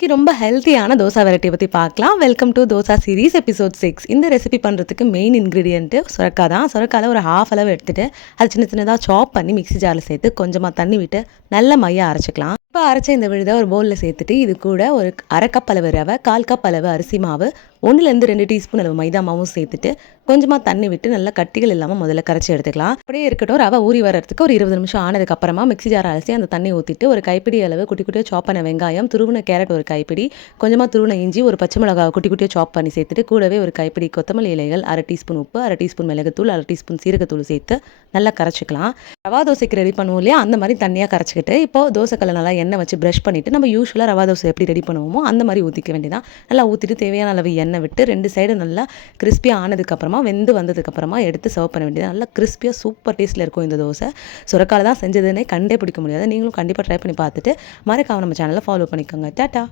இன்னைக்கு ரொம்ப ஹெல்த்தியான தோசை வெரைட்டியை பற்றி பார்க்கலாம். Welcome to dosa series episode 6. இந்த ரெசிபி பண்ணுறதுக்கு மெயின் இன்க்ரீடியன்ட்டு சுரக்காய் தான். சுரக்காயில் ஒரு ஹாஃப் அளவு எடுத்துகிட்டு அது சின்ன சின்னதாக சாப் பண்ணி மிக்ஸி ஜாரில் சேர்த்து கொஞ்சமாக தண்ணி விட்டு நல்ல மையாக அரைச்சிக்கலாம். இப்போ அரைச்ச இந்த விழுதை ஒரு பவுலில் சேர்த்துட்டு இது கூட ஒரு அரை கப் அளவு ரவை, 1/4 கப் அளவு அரிசி மாவு, 1லேருந்து 2 டீஸ்பூன் அளவு மைதா மாவும் சேர்த்துட்டு கொஞ்சமாக தண்ணி விட்டு நல்லா கட்டிகள் இல்லாமல் முதல்ல கரைச்சி எடுத்துக்கலாம். அப்படியே இருக்கட்டும். ரவை ஊறி வரதுக்கு ஒரு 20 நிமிஷம் ஆனதுக்கப்புறமா மிக்ஸி ஜார் அலசி அந்த தண்ணி ஊற்றிட்டு ஒரு கைப்பிடி அளவு குட்டி குட்டியாக சாப் பண்ண வெங்காயம், துருவின கேரட் ஒரு கைப்பிடி, கொஞ்சமாக துருவின இஞ்சி, ஒரு பச்சை மிளகாய் குட்டி குட்டியாக சாப் பண்ணி சேர்த்துட்டு கூடவே ஒரு கைப்பிடி கொத்தமல்லி இலைகள், 1/2 டீஸ்பூன் உப்பு, 1/2 டீஸ்பூன் மிளகுத்தூள், 1/2 டீஸ்பூன் சீரகத்தூள் சேர்த்து நல்லா கரைச்சிக்கலாம். ரவா தோசைக்கு ரெடி பண்ணுவோம் இல்லையா, அந்த மாதிரி தண்ணியாக கரைச்சிக்கிட்டு இப்போ தோசைக்கல்ல நல்லா எண்ணெய் வச்சு ப்ரஷ் பண்ணிவிட்டு நம்ம யூஸ்வலாக ரவா தோசை எப்படி ரெடி பண்ணுவோமோ அந்த மாதிரி ஊற்றிக்க வேண்டியதான். நல்லா ஊற்றிட்டு தேவையான அளவு எண்ணெய் விட்டு 2 சைடு நல்லா கிறிஸ்பியாக ஆனதுக்கப்புறமா வெந்து வந்ததுக்கப்புறமா எடுத்து சர்வ் பண்ண வேண்டியது. நல்லா கிறிஸ்பியாக சூப்பர் டேஸ்ட்டில் இருக்கும் இந்த தோசை. சுரக்கால தான் செஞ்சதுன்னே கண்டே பிடிக்க முடியாது. நீங்களும் கண்டிப்பாக ட்ரை பண்ணி பார்த்துட்டு மறக்காம நம்ம சேனலை ஃபாலோ பண்ணிக்கோங்க. டாட்டா.